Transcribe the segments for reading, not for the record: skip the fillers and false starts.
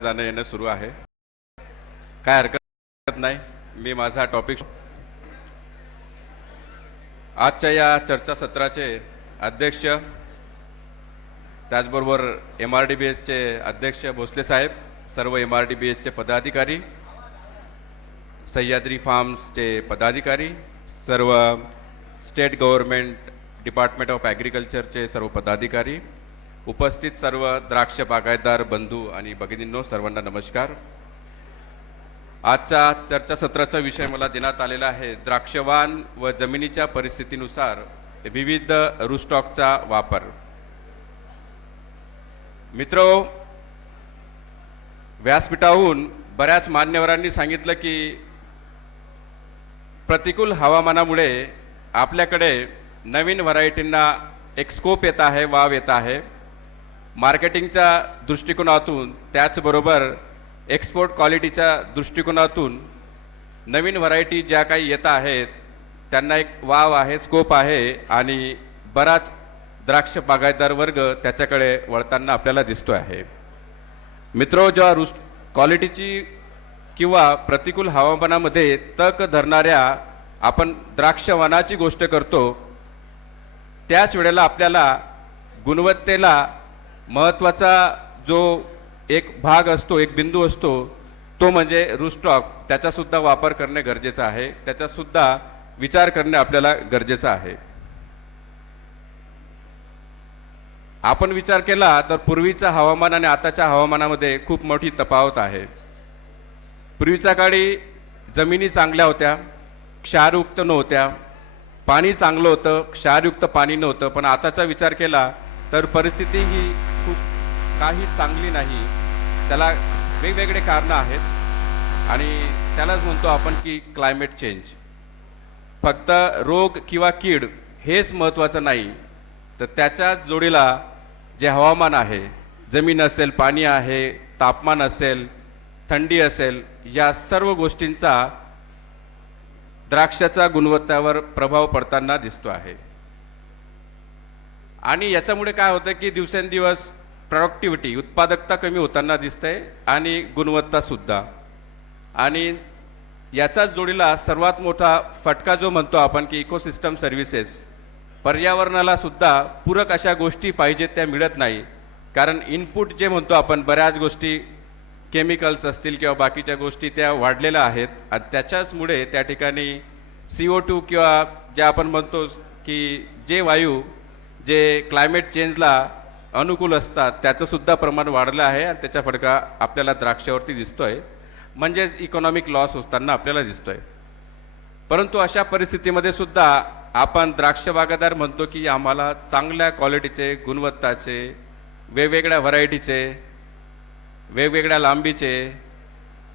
जाणं येणं सुरू आहे, काय हरकत नाही. मी माझा टॉपिक आजच्या या चर्चासत्राचे अध्यक्ष, त्याचबरोबर MRDBSचे अध्यक्ष भोसले साहेब, सर्व MRDBSचे पदाधिकारी, सह्याद्री फार्म्सचे पदाधिकारी, सर्व स्टेट गव्हर्नमेंट डिपार्टमेंट ऑफ ॲग्रिकल्चरचे सर्व पदाधिकारी, उपस्थित सर्व द्राक्ष बागायतदार बंधू आणि भगिनींनो, सर्वांना नमस्कार. आजच्या चर्चासत्राचा विषय मला देण्यात आलेला आहे द्राक्षवान व जमिनीच्या परिस्थितीनुसार विविध रूस्टॉकचा वापर. मित्रो, व्यासपीठाहून बऱ्याच मान्यवरांनी सांगितलं की प्रतिकूल हवामानामुळे आपल्याकडे नवीन व्हरायटींना एक स्कोप येत आहे, वाव येत आहे. मार्केटिंगच्या दृष्टिकोनातून, त्याचबरोबर एक्सपोर्ट क्वालिटीच्या दृष्टिकोनातून नवीन व्हरायटी ज्या काही येत आहेत त्यांना एक वाव आहे, स्कोप आहे आणि बराच द्राक्ष बागायतदार वर्ग त्याच्याकडे वळताना आपल्याला दिसतो आहे. मित्रो, जेव्हा क्वालिटीची किंवा प्रतिकूल हवामानामध्ये तग धरणाऱ्या आपण द्राक्षवानाची गोष्ट करतो, त्याच वेळेला आपल्याला गुणवत्तेला महत्त्वाचा जो एक भाग असतो, एक बिंदू असतो, तो म्हणजे रूस्टॉक. त्याचासुद्धा वापर करणे गरजेचं आहे, त्याचासुद्धा विचार करणे आपल्याला गरजेचं आहे. आपण विचार केला तर पूर्वीचा हवामान आणि आताच्या हवामानामध्ये खूप मोठी तफावत आहे. पूर्वीच्या काळी जमिनी चांगल्या होत्या, क्षारयुक्त नव्हत्या, पाणी चांगलं होतं, क्षारयुक्त पाणी नव्हतं. पण आताचा विचार केला तर परिस्थिती ही खूप काही चांगली नाही. त्याला वेगवेगळे कारणं आहेत आणि त्यालाच म्हणतो आपण की क्लायमेट चेंज. फक्त रोग किंवा कीड हेच महत्त्वाचं नाही, तर त्याच्या जोडीला जे हवामान आहे, जमीन असेल, पाणी आहे, तापमान असेल, थंडी असेल, या सर्व गोष्टींचा द्राक्षाच्या गुणवत्तेवर प्रभाव पडताना दिसतो आहे. आणि याच्यामुळे काय होतं की दिवसेंदिवस प्रोडक्टिव्हिटी, उत्पादकता कमी होताना दिसते आणि गुणवत्ता सुद्धा. आणि याचाच जोडीला सर्वात मोठा फटका जो म्हणतो आपण की इकोसिस्टम सर्व्हिसेस, पर्यावरणाला सुद्धा पूरक अशा गोष्टी पाहिजेत त्या मिळत नाही. कारण इनपुट जे म्हणतो आपण, बऱ्याच गोष्टी केमिकल्स असतील किंवा बाकीच्या गोष्टी त्या वाढलेल्या आहेत आणि त्याच्याचमुळे त्या ठिकाणी CO2 किंवा जे आपण म्हणतो की जे वायू जे क्लायमेट चेंजला अनुकूल असतात त्याचं सुद्धा प्रमाण वाढलं आहे आणि त्याचा फटका आपल्याला द्राक्षावरती दिसतोय, म्हणजेच इकॉनॉमिक लॉस होताना आपल्याला दिसतोय. परंतु अशा परिस्थितीमध्ये सुद्धा आपण द्राक्ष बागायतदार म्हणतो की आम्हाला चांगल्या क्वालिटीचे, गुणवत्ताचे, वेगवेगळ्या व्हरायटीचे, वेगवेगळ्या लांबीचे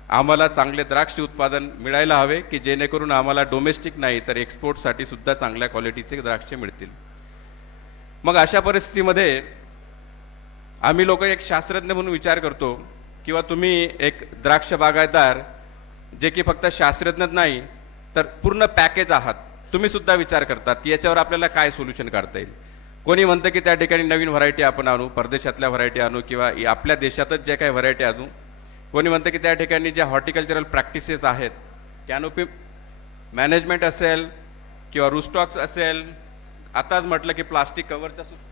आम्हाला चांगले द्राक्ष उत्पादन मिळायला हवे की जेणेकरून आम्हाला डोमेस्टिक नाही तर एक्सपोर्टसाठी सुद्धा चांगल्या क्वालिटीचे द्राक्ष मिळतील. मग अशा परिस्थितीमध्ये आम्ही लोक एक शास्त्रज्ञ म्हणून विचार करतो किंवा तुम्ही एक द्राक्ष बागायतदार जे की फक्त शास्त्रज्ञच नाही तर पूर्ण पॅकेज आहात, तुम्ही सुद्धा विचार करतात की याच्यावर आपल्याला काय सोल्युशन काढता येईल. कोणी म्हणतं की त्या ठिकाणी नवीन व्हरायटी आपण आणू, परदेशातल्या व्हरायटी आणू किंवा आपल्या देशातच जे काही व्हरायटी आणू. कोणी म्हणतं की त्या ठिकाणी ज्या हॉर्टिकल्चरल प्रॅक्टिसेस आहेत, कॅनोपी मॅनेजमेंट असेल किंवा रूस्टॉक्स असेल, आताच म्हटलं की प्लास्टिक कव्हरचा सुद्धा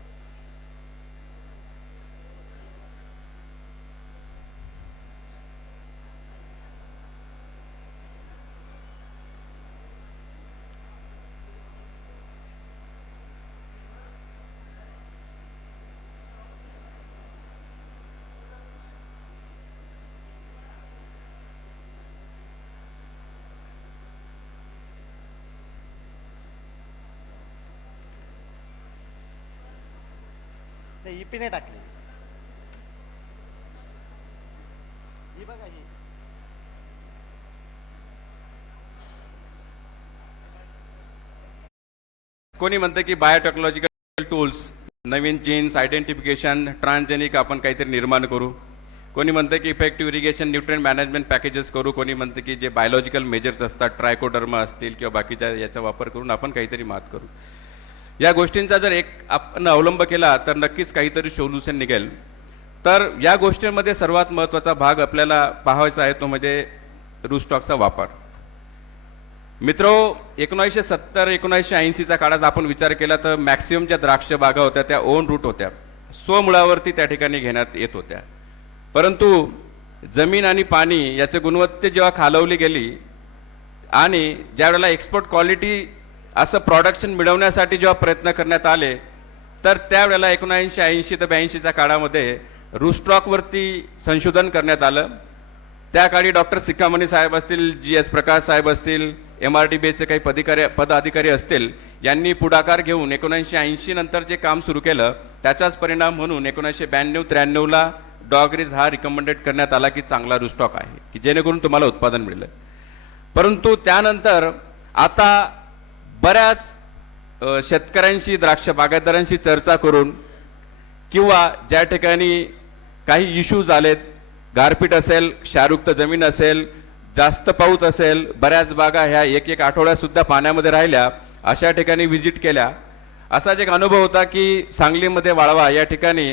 ईपी नाही टाकली ही बघा ही. कोणी म्हणतं की बायोटेक्नॉलॉजिकल टूल्स, नवीन जीन्स आयडेंटिफिकेशन, ट्रान्सजेनिक आपण काहीतरी निर्माण करू. कोणी म्हणतं की effective irrigation, nutrient management packages करू. कोणी म्हणतं की जे बायोलॉजिकल मेजर्स असतात, ट्रायकोडर्मा असतील किंवा बाकीच्या याचा वापर करून आपण काहीतरी मात करू. या गोष्टींचा जर एक आपण अवलंब केला तर नक्कीच काहीतरी सोल्युशन निघेल. तर या गोष्टींमध्ये सर्वात महत्त्वाचा भाग आपल्याला पाहायचा आहे तो म्हणजे रूस्टॉकचा वापर. मित्रो, 1970-1980च्या काळात आपण विचार केला तर मॅक्सिमम ज्या द्राक्ष बागा होत्या त्या ओन रूट होत्या, स्वमुळावरती त्या ठिकाणी घेण्यात येत होत्या. परंतु जमीन आणि पाणी याची गुणवत्ता जेव्हा खालवली गेली आणि ज्यावेळेला एक्सपोर्ट क्वालिटी असं प्रोडक्शन मिळवण्यासाठी जेव्हा प्रयत्न करण्यात आले, तर त्यावेळेला 1980 ते 82च्या काळामध्ये रूस्टॉकवरती संशोधन करण्यात आलं. त्या काळी डॉक्टर सिक्कामणी साहेब असतील, GS प्रकाश साहेब असतील, MRDBचे काही पदाधिकारी असतील, यांनी पुढाकार घेऊन 1980 नंतर जे काम सुरू केलं त्याचाच परिणाम म्हणून 1992-93ला डॉगरीज हा रिकमेंडेड करण्यात आला की चांगला रूस्टॉक आहे की जेणेकरून तुम्हाला उत्पादन मिळेल. परंतु त्यानंतर आता बऱ्याच शेतकऱ्यांशी, द्राक्ष बागायतदारांशी चर्चा करून किंवा ज्या ठिकाणी काही इश्यूज आलेत, गारपीट असेल, क्षारयुक्त जमीन असेल, जास्त पाऊस असेल, बऱ्याच बागा ह्या एक आठवड्यात सुद्धा पाण्यामध्ये राहिल्या, अशा ठिकाणी व्हिजिट केल्या. असाच एक अनुभव होता की सांगलीमध्ये वाळवा या ठिकाणी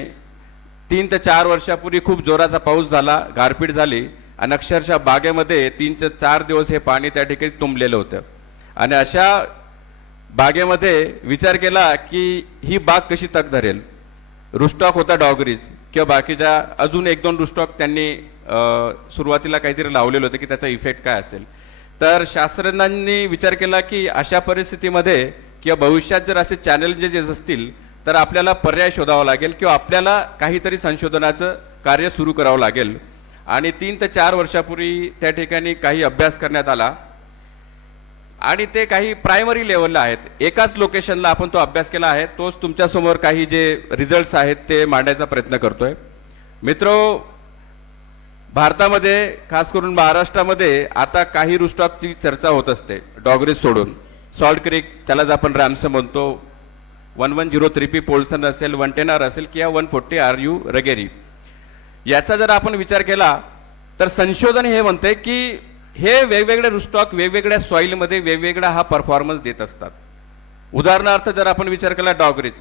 3 ते 4 वर्षापूर्वी खूप जोराचा पाऊस झाला, गारपीट झाली आणि अक्षरशः बागेमध्ये 3 ते 4 दिवस हे पाणी त्या ठिकाणी तुंबलेलं होतं. आणि अशा बागेमध्ये विचार केला की ही बाग कशी तग धरेल. रूस्टॉक होता डॉगरीज किंवा बाकीच्या अजून 1-2 रूस्टॉक त्यांनी सुरुवातीला काहीतरी लावलेलं होतं की त्याचा इफेक्ट काय असेल. तर शास्त्रज्ञांनी विचार केला की अशा परिस्थितीमध्ये किंवा भविष्यात जर असे चॅलेंजेस असतील तर आपल्याला पर्याय शोधावा लागेल किंवा आपल्याला काहीतरी संशोधनाचं कार्य सुरू करावं लागेल. आणि 3 ते 4 वर्षापूर्वी त्या ठिकाणी काही अभ्यास करण्यात आला आणि ते काही प्रायमरी लेवलला आहेत. एकाच लोकेशनला आपण तो अभ्यास केला आहे. तोच तुमच्यासमोर काही जे रिझल्ट्स आहेत ते मांडायचा प्रयत्न करतोय. मित्रो, भारतामध्ये खास करून महाराष्ट्रामध्ये आता काही रूस्टॉकची चर्चा होत असते डॉगरीज सोडून. सॉल्ट क्रीक, त्यालाच आपण रॅम्से म्हणतो, 1103P पोल्सन असेल, 110R असेल किंवा 140RU रगेरी, याचा जर आपण विचार केला तर संशोधन हे म्हणते की हे वेगवेगळे रूस्टॉक वेगवेगळ्या सॉईलमध्ये वेगवेगळा हा परफॉर्मन्स देत असतात. उदाहरणार्थ जर आपण विचार केला डॉगरीज,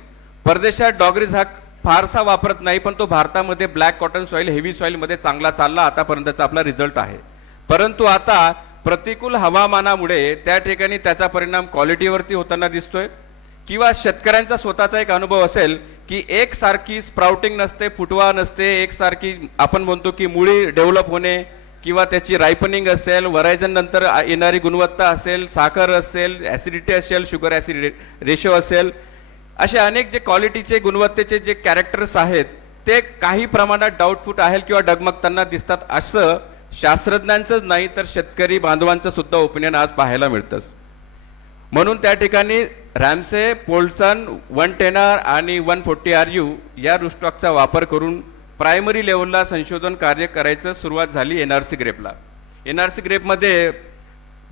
परदेशात डॉगरीज हा फारसा वापरत नाही, पण तो भारतामध्ये ब्लॅक कॉटन सॉईल, हेवी सॉईलमध्ये चांगला चालला, आतापर्यंतचा आपला रिझल्ट आहे. परंतु आता प्रतिकूल हवामानामुळे त्या ठिकाणी त्याचा परिणाम क्वालिटीवरती होताना दिसतोय. किंवा शेतकऱ्यांचा स्वतःचा एक अनुभव असेल की एकसारखी स्प्राउटिंग नसते, फुटवा नसते, एकसारखी आपण म्हणतो की मुळी डेव्हलप होणे किंवा त्याची रायपनिंग असेल, वरायझन नंतर येणारी गुणवत्ता असेल, साखर असेल, ॲसिडिटी असेल, शुगर ॲसिड रेशो असेल, असे अनेक जे क्वालिटीचे गुणवत्तेचे जे कॅरेक्टर्स आहेत ते काही प्रमाणात डाऊटफुट आहेत किंवा डगमगताना दिसतात. असं शास्त्रज्ञांचंच नाही तर शेतकरी बांधवांचं सुद्धा ओपिनियन आज पाहायला मिळतंच. म्हणून त्या ठिकाणी रॅम्से, पोल्सन, 110R आणि 140RU या रूस्टॉकचा वापर करून प्रायमरी लेवलला संशोधन कार्य करायचं सुरुवात झाली NRC ग्रेपला. NRC ग्रेपमध्ये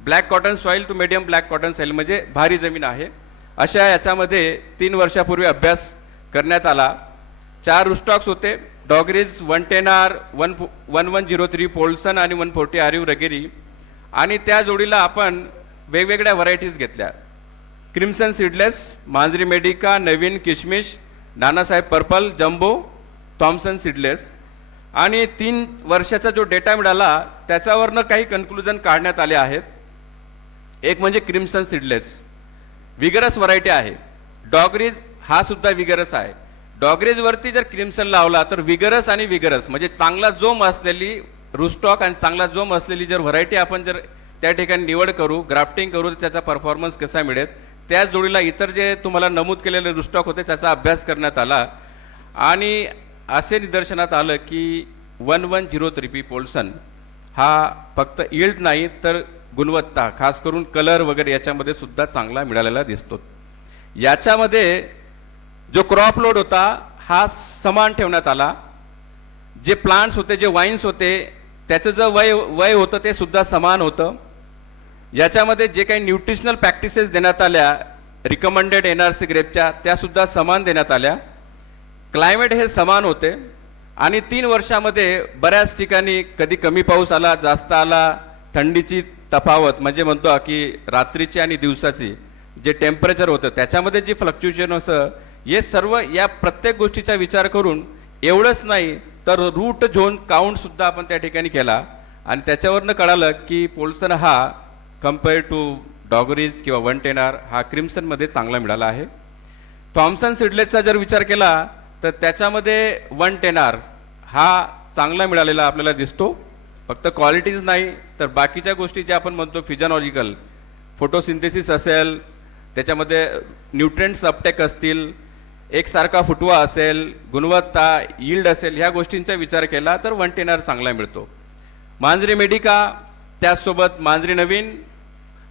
black cotton soil to medium black cotton soil म्हणजे भारी जमीन आहे, अशा याच्यामध्ये 3 वर्षापूर्वी अभ्यास करण्यात आला. 4 रूस्टॉक्स होते, डॉगरीज, 110R, 1103 पोल्सन आणि 140RU रगेरी. आणि त्या जोडीला आपण वेगवेगळ्या व्हरायटीज घेतल्या. Crimson seedless, Manjari Medika, Navin, Kishmish, Nanasaheb purple, jumbo, Thompson seedless. आणि 3 वर्षाचा जो डेटा मिळाला त्याच्यावरनं काही कन्क्लुजन काढण्यात आले आहेत. एक म्हणजे क्रिम्सन सीडलेस विगरस व्हरायटी आहे. डॉगरीज हा सुद्धा विगरस आहे. डॉगरीजवरती जर क्रिम्सन लावला तर विगरस आणि विगरस म्हणजे चांगला जोम असलेली रूस्टॉक आणि चांगला जोम असलेली जर व्हरायटी आपण जर त्या ठिकाणी निवड करू, ग्राफ्टिंग करू, तर त्याचा परफॉर्मन्स कसा मिळेल. त्याच जोडीला इतर जे तुम्हाला नमूद केलेले रूस्टॉक होते त्याचा अभ्यास करण्यात आला आणि असे निदर्शनात आलं की 1103P पोल्सन हा फक्त यील्ड नाही तर गुणवत्ता, खास करून कलर वगैरे याच्यामध्ये सुद्धा चांगला मिळालेला दिसतो. याच्यामध्ये जो क्रॉप लोड होता हा समान ठेवण्यात आला. जे प्लांट्स होते, जे वाईन्स होते, त्याचं जे वय होतं ते सुद्धा समान होतं. याच्यामध्ये जे काही न्यूट्रिशनल प्रॅक्टिसेस देण्यात आल्या रिकमेंडेड NRC ग्रेपच्या त्या सुद्धा समान देण्यात आल्या. क्लायमेट हे समान होते आणि 3 वर्षामध्ये बऱ्याच ठिकाणी कधी कमी पाऊस आला, जास्त आला, थंडीची तफावत म्हणजे म्हणतो की रात्रीची आणि दिवसाची जे टेम्परेचर होतं त्याच्यामध्ये जे फ्लक्च्युएशन होतं, हे सर्व या प्रत्येक गोष्टीचा विचार करून एवढंच नाही तर रूट झोन काउंट सुद्धा आपण त्या ठिकाणी केला आणि त्याच्यावरनं कळालं की पोल्सन हा कम्पेअर टू डॉगरीज किंवा 110R हा क्रिम्सनमध्ये चांगला मिळाला आहे. थॉम्सन सिडलेसचा जर विचार केला तर त्याच्यामध्ये 110R हा चांगला मिळालेला आपल्याला दिसतो. फक्त क्वालिटीज नाही तर बाकीच्या गोष्टी ज्या आपण म्हणतो फिजॉलॉजिकल फोटोसिंथेसिस असेल, त्याच्यामध्ये न्यूट्रिएंट्स अपटेक असतील, एकसारखा फुटवा असेल, गुणवत्ता यील्ड असेल, ह्या गोष्टींचा विचार केला तर 110R चांगला मिळतो. मांजरी मेडिका, त्याचसोबत मांजरी नवीन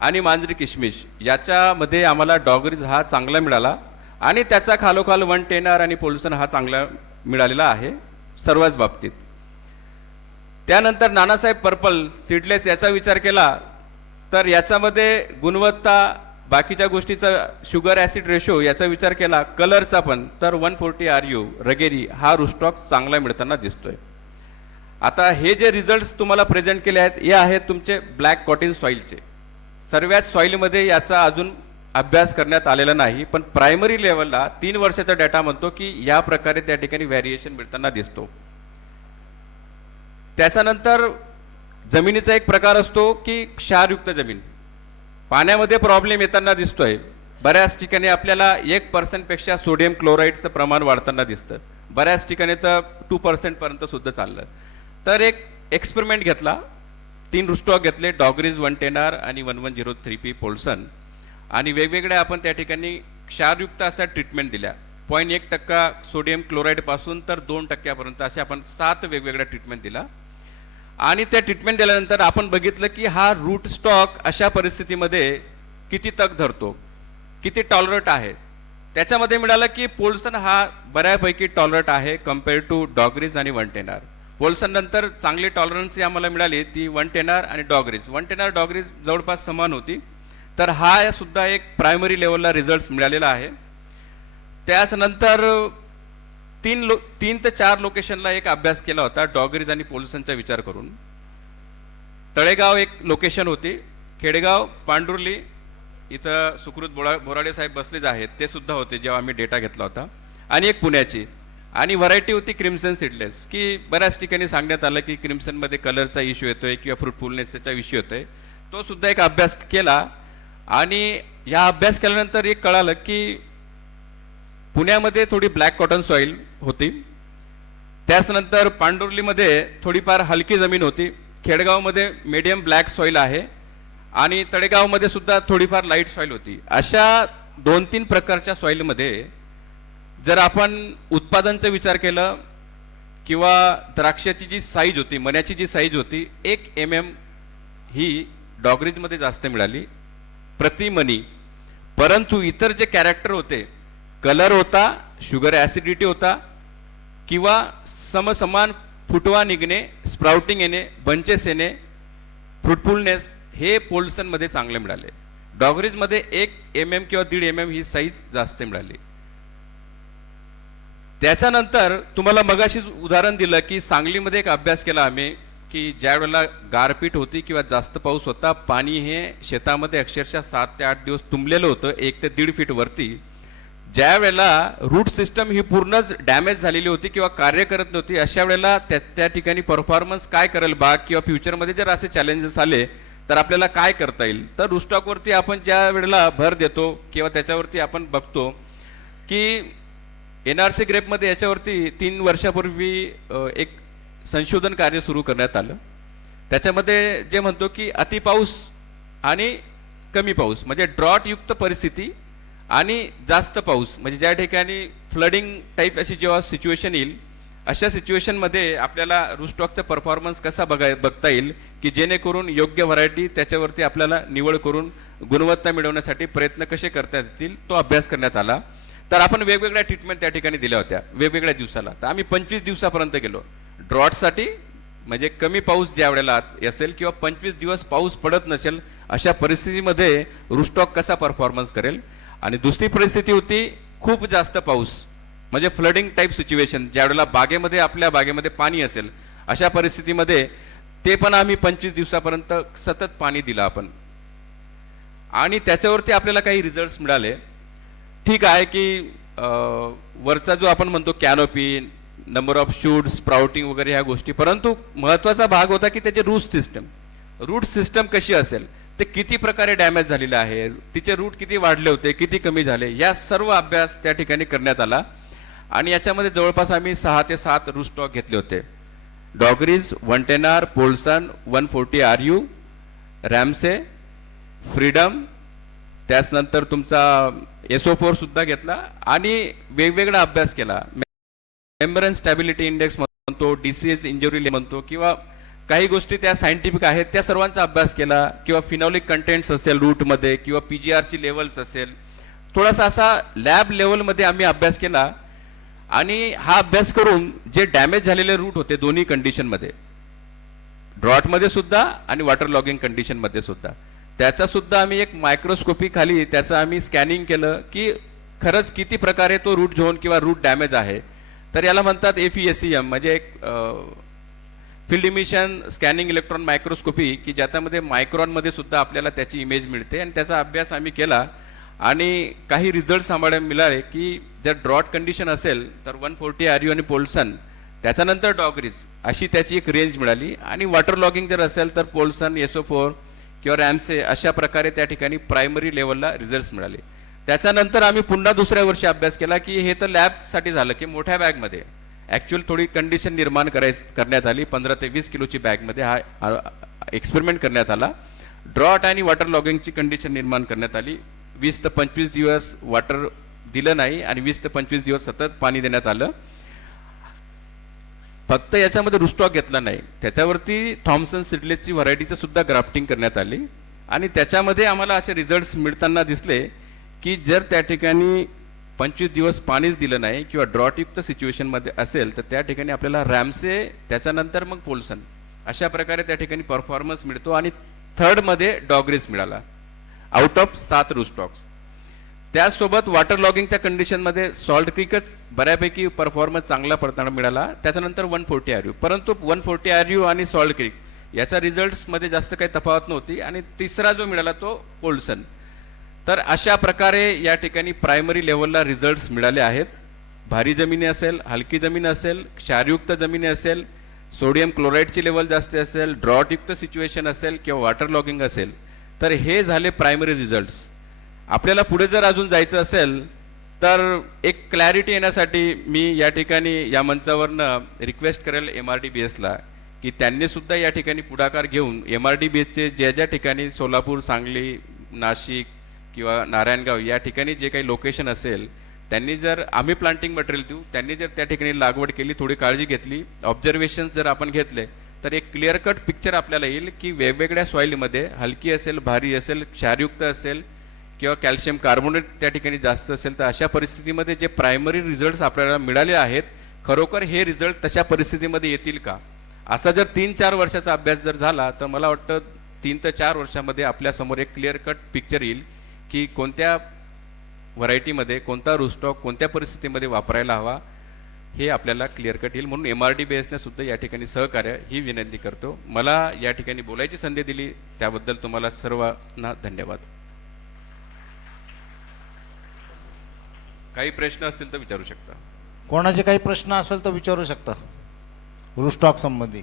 आणि मांजरी किशमिश याच्यामध्ये आम्हाला डॉगरीज हा चांगला मिळाला आणि त्याचा खालोखाल 110R आणि पोल्सन हा चांगला मिळालेला आहे सर्वच बाबतीत. त्यानंतर नानासाहेब पर्पल सीडलेस याचा विचार केला तर याच्यामध्ये गुणवत्ता, बाकीच्या गोष्टीचा शुगर ॲसिड रेशो याचा विचार केला, कलरचा पण तर 140 RU रगेरी हा रूस्टॉक चांगला मिळताना दिसतोय. आता हे जे रिझल्ट्स तुम्हाला प्रेझेंट केले आहेत हे आहेत तुमचे ब्लॅक कॉटन सॉईलचे. सर्वच सॉईलमध्ये याचा अजून अभ्यास करण्यात आलेला नाही, पण प्रायमरी लेवलला 3 वर्षाचा डेटा म्हणतो की या प्रकारे त्या ठिकाणी व्हॅरिएशन मिळताना दिसतो. त्याच्यानंतर जमिनीचा एक प्रकार असतो की क्षारयुक्त जमीन. पाण्यामध्ये प्रॉब्लेम येताना दिसतोय. बऱ्याच ठिकाणी आपल्याला 1% पेक्षा सोडियम क्लोराईडचं प्रमाण वाढताना दिसतं. बऱ्याच ठिकाणी तर 2% पर्यंत सुद्धा चाललं. तर एक एक्सपेरिमेंट घेतला, 3 रूस्टॉक घेतले, डॉगरीज 110R आणि 1103P पोल्सन, आणि वेगवेगळ्या आपण त्या ठिकाणी क्षारयुक्त अशा ट्रीटमेंट दिल्या. 0.1% सोडियम क्लोराईड पासून तर 2% अशा आपण 7 वेगवेगळ्या ट्रीटमेंट दिला. आणि त्या ट्रीटमेंट दिल्यानंतर आपण बघितलं की हा रूट स्टॉक अशा परिस्थितीमध्ये किती तग धरतो, किती टॉलरट आहे. त्याच्यामध्ये मिळालं की पोल्सन हा बऱ्यापैकी टॉलरट आहे कम्पेअर टू डॉगरीज आणि 110R. पोल्सन नंतर चांगली टॉलरन्स आम्हाला मिळाली ती 110R आणि डॉगरीज. 110R डॉगरीज जवळपास समान होती. तर हा सुद्धा एक प्रायमरी लेवलला रिझल्ट मिळालेला आहे. त्यानंतर 3 ते 4 लोकेशनला एक अभ्यास केला होता डॉगरीज आणि पोल्सनचा विचार करून. तळेगाव एक लोकेशन होती, खेडेगाव, पांडुर्ली इथं सुकृत बोराडे साहेब बसलेच आहेत, ते सुद्धा होते जेव्हा आम्ही डेटा घेतला होता, आणि एक पुण्याची. आणि व्हरायटी होती क्रिम्सन सीडलेस, की बऱ्याच ठिकाणी सांगण्यात आलं की क्रिम्सनमध्ये कलरचा इश्यू येतोय किंवा फ्रुटफुलनेसचा इश्यू येतोय. तो सुद्धा एक अभ्यास केला आणि या अभ्यास केल्यानंतर एक कळालं की पुण्यामध्ये थोडी ब्लॅक कॉटन सॉईल होती, त्याचनंतर पांडुर्लीमध्ये थोडीफार हलकी जमीन होती, खेडगावमध्ये मीडियम ब्लॅक सॉईल आहे आणि तळेगावमध्ये सुद्धा थोडीफार लाईट सॉईल होती. अशा 2-3 प्रकारच्या सॉईलमध्ये जर आपण उत्पादनचा विचार केलं किंवा द्राक्षाची जी साईज होती, मण्याची जी साईज होती, 1 mm ही डॉगरीजमध्ये जास्त मिळाली प्रति मनी. परंतु इतर जे कॅरेक्टर होते, कलर होता, शुगर ॲसिडिटी होता किंवा समसमान फुटवा निघणे, स्प्राउटिंग येणे, बंचेस येणे, फ्रुटफुलनेस, हे पोल्सनमध्ये चांगले मिळाले. डॉगरीजमध्ये 1 mm किंवा 1.5 mm ही साईज जास्त मिळाली. त्याच्यानंतर तुम्हाला मगाशीच उदाहरण दिलं की सांगलीमध्ये एक अभ्यास केला आम्ही की ज्या वेळेला गारपीट होती किंवा जास्त पाऊस होता, पाणी हे शेतामध्ये अक्षरशः 7 ते 8 दिवस तुंबलेलं होतं 1 ते 1.5 फीट वरती. ज्या वेळेला रूट सिस्टम ही पूर्णच डॅमेज झालेली होती किंवा कार्य करत नव्हती, अशा वेळेला त्या ठिकाणी परफॉर्मन्स काय करेल बाग किंवा फ्युचरमध्ये जर असे चॅलेंजेस आले तर आपल्याला काय करता येईल. तर रूस्टॉकवरती आपण ज्या वेळेला भर देतो किंवा त्याच्यावरती आपण बघतो की NRC ग्रेपमध्ये याच्यावरती 3 वर्षापूर्वी एक संशोधन कार्य सुरू करण्यात आलं. त्याच्यामध्ये जे म्हणतो की अति पाऊस आणि कमी पाऊस म्हणजे ड्रॉट युक्त परिस्थिती आणि जास्त पाऊस म्हणजे ज्या ठिकाणी फ्लडिंग टाईप अशी जेव्हा सिच्युएशन येईल, अशा सिच्युएशनमध्ये आपल्याला रूस्टॉकचा परफॉर्मन्स कसा बघता येईल की जेणेकरून योग्य व्हरायटी त्याच्यावरती आपल्याला निवड करून गुणवत्ता मिळवण्यासाठी प्रयत्न कसे करता येतील तो अभ्यास करण्यात आला. तर आपण वेगवेगळ्या ट्रीटमेंट त्या ठिकाणी दिल्या होत्या वेगवेगळ्या दिवसाला. तर आम्ही 25 दिवसापर्यंत गेलो ड्रॉटसाठी, म्हणजे कमी पाऊस ज्या वेळेला असेल किंवा 25 दिवस पाऊस पडत नसेल अशा परिस्थितीमध्ये रूस्टॉक कसा परफॉर्मन्स करेल. आणि दुसरी परिस्थिती होती खूप जास्त पाऊस म्हणजे फ्लडिंग टाईप सिच्युएशन, ज्या वेळेला बागेमध्ये आपल्या बागेमध्ये पाणी असेल अशा परिस्थितीमध्ये ते पण आम्ही 25 दिवसापर्यंत सतत पाणी दिलं आपण आणि त्याच्यावरती आपल्याला काही रिझल्ट्स मिळाले. ठीक आहे की वरचा जो आपण म्हणतो canopy, number of shoot sprouting वगैरे ह्या गोष्टी, परंतु महत्वाचा भाग होता की त्याचे रूट सिस्टम कशी असेल, ते किती प्रकारे डॅमेज झालेलं आहे, तिचे रूट किती वाढले होते, किती कमी झाले, या सर्व अभ्यास त्या ठिकाणी करण्यात आला. आणि याच्यामध्ये जवळपास आम्ही 6 ते 7 रूट स्टॉक घेतले होते. डॉगरीज, वंटेनार, पोल्सन, 140 RU, रॅमसे, फ्रीडम, त्याचनंतर तुमचा SO4 सुद्धा घेतला आणि वेगवेगळा अभ्यास केला. मेंब्रेन स्टॅबिलिटी इंडेक्स म्हणतो, DCS इंजुरी म्हणतो, किंवा काही गोष्टी त्या सायंटिफिक आहेत त्या सर्वांचा अभ्यास केला, किंवा फिनॉलिक कंटेंट्स असेल रूटमध्ये, किंवा PGR ची लेवल्स असेल, थोडासा असा लॅब लेवलमध्ये आम्ही अभ्यास केला. आणि हा अभ्यास करून जे डॅमेज झालेले रूट होते दोन्ही कंडिशनमध्ये, ड्रॉटमध्ये सुद्धा आणि वॉटर लॉगिंग कंडिशनमध्ये सुद्धा, त्याचा सुद्धा आम्ही एक मायक्रोस्कोपी खाली त्याचं आम्ही स्कॅनिंग केलं की खरंच किती प्रकारे तो रूट झोन किंवा रूट डॅमेज आहे. तर याला म्हणतात FESEM, म्हणजे एक field emission scanning electron microscopy, की ज्याच्यामध्ये मायक्रॉनमध्ये सुद्धा आपल्याला त्याची इमेज मिळते. आणि त्याचा अभ्यास आम्ही केला आणि काही रिझल्ट आम्हाला मिळाले की जर ड्रॉट कंडिशन असेल तर 140 RU आणि पोल्सन, त्याच्यानंतर डॉगरीज, अशी त्याची एक रेंज मिळाली. आणि वॉटर लॉगिंग जर असेल तर पोल्सन, SO4 किंवा रॅमसे, अशा प्रकारे त्या ठिकाणी प्रायमरी लेवलला रिझल्ट मिळाले. त्याच्यानंतर आम्ही पुन्हा दुसऱ्या वर्षी अभ्यास केला की हे तर लॅबसाठी झालं, की मोठ्या बॅगमध्ये ॲक्च्युअल थोडी कंडिशन निर्माण करण्यात आली. 15 ते 20 किलोची बॅगमध्ये हा एक्सपेरिमेंट करण्यात आला. ड्रॉट आणि वॉटर लॉगिंगची कंडिशन निर्माण करण्यात आली. 20 ते 25 दिवस वॉटर दिलं नाही आणि 20 ते 25 दिवस सतत पाणी देण्यात आलं. फक्त याच्यामध्ये रूस्टॉक घेतला नाही, त्याच्यावरती थॉम्सन सिडलेसची व्हरायटीचं सुद्धा ग्राफ्टिंग करण्यात आली. आणि त्याच्यामध्ये आम्हाला असे रिझल्ट्स मिळताना दिसले की जर त्या ठिकाणी 25 दिवस पाणीच दिलं नाही किंवा ड्रॉटयुक्त सिच्युएशनमध्ये असेल तर त्या ठिकाणी आपल्याला रॅमसे, त्याच्यानंतर मग पोल्सन, अशा प्रकारे त्या ठिकाणी परफॉर्मन्स मिळतो. आणि थर्डमध्ये डॉगरीज मिळाला आउट ऑफ 7 रूस्टॉक्स. त्याचसोबत वॉटर लॉगिंगच्या कंडिशनमध्ये सॉल्ट क्रीकच बऱ्यापैकी परफॉर्मन्स चांगला पडताना मिळाला. त्याच्यानंतर 140 RU, परंतु 140 RU आणि सॉल्ट क्रीक याचा रिझल्ट्समध्ये जास्त काही तफावत नव्हती. आणि तिसरा जो मिळाला तो पोल्सन. तर अशा प्रकारे या ठिकाणी प्रायमरी लेवलला रिझल्ट्स मिळाले आहेत. भारी जमिनी असेल, हलकी जमीन असेल, क्षारयुक्त जमिनी असेल, सोडियम क्लोराईडची लेवल जास्त असेल, ड्रॉटयुक्त सिच्युएशन असेल किंवा वॉटर लॉगिंग असेल, तर हे झाले प्रायमरी रिझल्ट्स. आपल्याला पुढे जर अजून जायचं असेल तर एक क्लॅरिटी येण्यासाठी मी या ठिकाणी या मंचावरनं रिक्वेस्ट करेल MRDBSला की त्यांनी सुद्धा या ठिकाणी पुढाकार घेऊन MRDBSचे ज्या ज्या ठिकाणी सोलापूर, सांगली, नाशिक किंवा नारायणगाव या ठिकाणी जे काही लोकेशन असेल, त्यांनी जर आम्ही प्लांटिंग मटेरियल देऊ, त्यांनी जर त्या ठिकाणी लागवड केली, थोडी काळजी घेतली, ऑब्झर्वेशन्स जर आपण घेतले, तर एक क्लिअर कट पिक्चर आपल्याला येईल की वेगवेगळ्या सॉईलमध्ये हलकी असेल, भारी असेल, क्षारयुक्त असेल किंवा कॅल्शियम कार्बोनेट त्या ठिकाणी जास्त असेल, तर अशा परिस्थितीमध्ये जे प्रायमरी रिझल्ट्स आपल्याला मिळाले आहेत, खरोखर हे रिझल्ट तशा परिस्थितीमध्ये येतील का, असा जर 3-4 वर्षाचा अभ्यास जर झाला तर मला वाटतं 3 ते 4 वर्षामध्ये आपल्यासमोर एक क्लिअर कट पिक्चर येईल की कोणत्या व्हरायटीमध्ये कोणता रूस्टॉक कोणत्या परिस्थितीमध्ये वापरायला हवा, हे आपल्याला क्लिअर कट येईल. म्हणून MRDBSने सुद्धा या ठिकाणी सहकार्य ही विनंती करतो. मला या ठिकाणी बोलायची संधी दिली त्याबद्दल तुम्हाला सर्वांना धन्यवाद. काही प्रश्न असतील तर विचारू शकता. कोणाचे काही प्रश्न असेल तर विचारू शकता रूस्टॉक संबंधी.